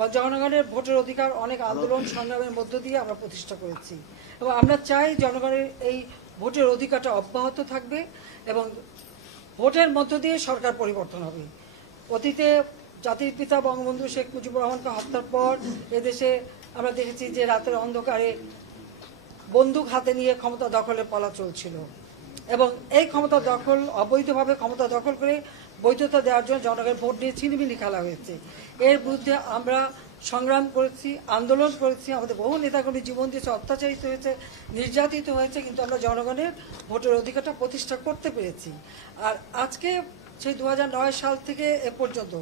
কারণ জনগণের ভোটের অধিকার অনেক আন্দোলন সংগ্রামের মধ্য দিয়ে আমরা প্রতিষ্ঠা করেছি এবং আমরা চাই জনগণের এই ভোটের অধিকারটা অব্যাহত থাকবে এবং ভোটের মধ্য দিয়ে সরকার পরিবর্তন হবে। অতীতে জাতির পিতা বঙ্গবন্ধু শেখ মুজিবুর রহমানকে হত্যার পর এদেশে আমরা দেখেছি যে রাতের অন্ধকারে বন্দুক হাতে নিয়ে ক্ষমতা দখলের পালা চলছিল এবং এই ক্ষমতা দখল অবৈধভাবে ক্ষমতা দখল করে বৈধতা দেওয়ার জন্য জনগণের ভোট নিয়ে ছিনিমিনি খেলা হয়েছে। এর বিরুদ্ধে আমরা সংগ্রাম করেছি, আন্দোলন করেছি, আমাদের বহু নেতাকর্মী জীবন দিয়েছে, অত্যাচারিত হয়েছে, নির্যাতিত হয়েছে, কিন্তু আমরা জনগণের ভোটের অধিকারটা প্রতিষ্ঠা করতে পেরেছি। আর আজকে সেই 2009 সাল থেকে এ পর্যন্ত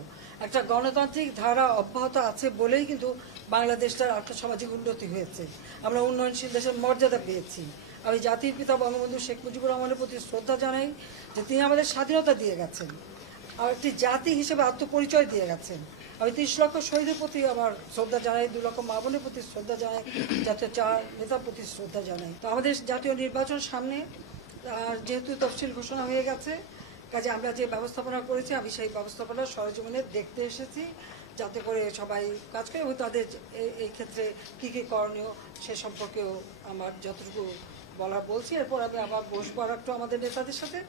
একটা গণতান্ত্রিক ধারা অব্যাহত আছে বলেই কিন্তু বাংলাদেশটার আর্থসামাজিক উন্নতি হয়েছে, আমরা উন্নয়নশীল দেশের মর্যাদা পেয়েছি। আমি জাতির পিতা বঙ্গবন্ধু শেখ মুজিবুর রহমানের প্রতি শ্রদ্ধা জানাই যে তিনি আমাদের স্বাধীনতা দিয়ে গেছেন, আর একটি জাতি হিসেবে আত্মপরিচয় দিয়ে গেছেন। আমি 30 লক্ষ শহীদের প্রতি আমার শ্রদ্ধা জানাই, 2 লক্ষ মা বোনের প্রতি শ্রদ্ধা জানাই, জাতীয় 4 নেতার প্রতি শ্রদ্ধা জানাই। তো আমাদের জাতীয় নির্বাচন সামনে, যেহেতু তফসিল ঘোষণা হয়ে গেছে, কাজে আমরা যে ব্যবস্থাপনা করেছি আমি সেই ব্যবস্থাপনা সরেজমিনে দেখতে এসেছি, যাতে করে সবাই কাজ করে এবং তাদের এই ক্ষেত্রে কী কী করণীয় সে সম্পর্কেও আমার যতটুকু বলার বলছি। এরপর আমি আবার বসবো আর একটু আমাদের নেতাদের সাথে,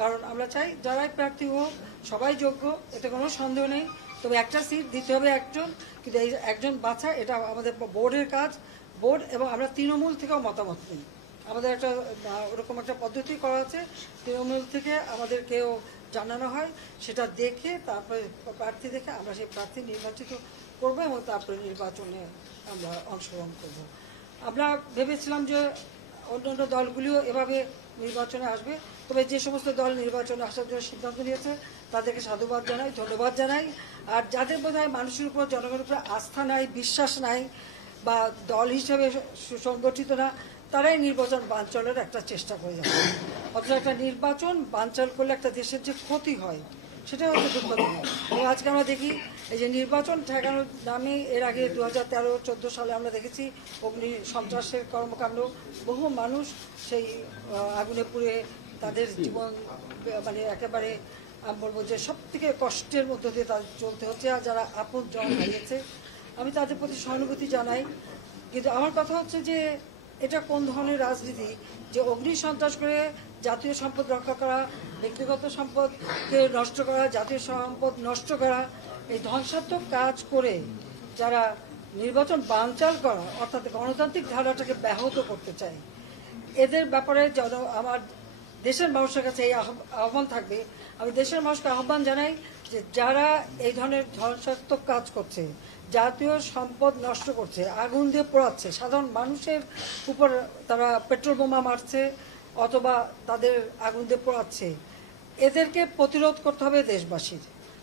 কারণ আমরা চাই যারাই প্রার্থী হোক সবাই যোগ্য, এতে কোনো সন্দেহ নেই। তবে একটা সিট দিতে হবে একজন, কিন্তু এই একজন বাছা এটা আমাদের বোর্ডের কাজ। বোর্ড এবং আমরা তৃণমূল থেকেও মতামত নিই, আমাদের একটা ওরকম একটা পদ্ধতি করা আছে, তৃণমূল থেকে আমাদেরকেও জানানো হয়, সেটা দেখে তারপরে প্রার্থী দেখে আমরা সেই প্রার্থী নির্বাচিত করব এবং তারপরে নির্বাচনে আমরা অংশগ্রহণ করব। আমরা ভেবেছিলাম যে অন্যান্য দলগুলিও এভাবে নির্বাচনে আসবে, তবে যে সমস্ত দল নির্বাচনে আসার জন্য সিদ্ধান্ত নিয়েছে তাদেরকে সাধুবাদ জানাই, ধন্যবাদ জানাই। আর যাদের বোধহয় মানুষের উপর, জনগণের উপর আস্থা নাই, বিশ্বাস নাই বা দল হিসেবে সুসংগঠিত না, তারাই নির্বাচন বানচালের একটা চেষ্টা করে যাচ্ছে। অথচ একটা নির্বাচন বানচাল করলে একটা দেশের যে ক্ষতি হয় সেটা হচ্ছে দুঃখজনক। এবং আজকে আমরা দেখি এই যে নির্বাচন ঠেকানোর নামে এর আগে 2013-14 সালে আমরা দেখেছি অগ্নি সন্ত্রাসের কর্মকাণ্ড, বহু মানুষ সেই আগুনে পুড়ে তাদের জীবন মানে একেবারে আমি বলবো যে সব থেকে কষ্টের মধ্য দিয়ে তাদের চলতে হচ্ছে। আর যারা আপন জন হারিয়েছে আমি তাদের প্রতি সহানুভূতি জানাই, কিন্তু আমার কথা হচ্ছে যে এটা কোন ধরনের রাজনীতি যে অগ্নি সন্ত্রাস করে জাতীয় সম্পদ রক্ষা করা, ব্যক্তিগত সম্পদকে নষ্ট করা, জাতীয় সম্পদ নষ্ট করা, এই ধ্বংসাত্মক কাজ করে যারা নির্বাচন বানচাল করা অর্থাৎ গণতান্ত্রিক ধারাটাকে ব্যাহত করতে চায়, এদের ব্যাপারে আমার দেশের মানুষের কাছে এই আহ্বান থাকবে। আমি দেশের মানুষকে আহ্বান জানাই যে যারা এই ধরনের ধ্বংসাত্মক কাজ করছে, জাতীয় সম্পদ নষ্ট করছে, আগুন দিয়ে পোড়াচ্ছে, সাধারণ মানুষের উপর তারা পেট্রোল বোমা মারছে অথবা তাদের আগুন দিয়ে পোড়াচ্ছে, এদেরকে প্রতিরোধ করতে হবে দেশবাসীর।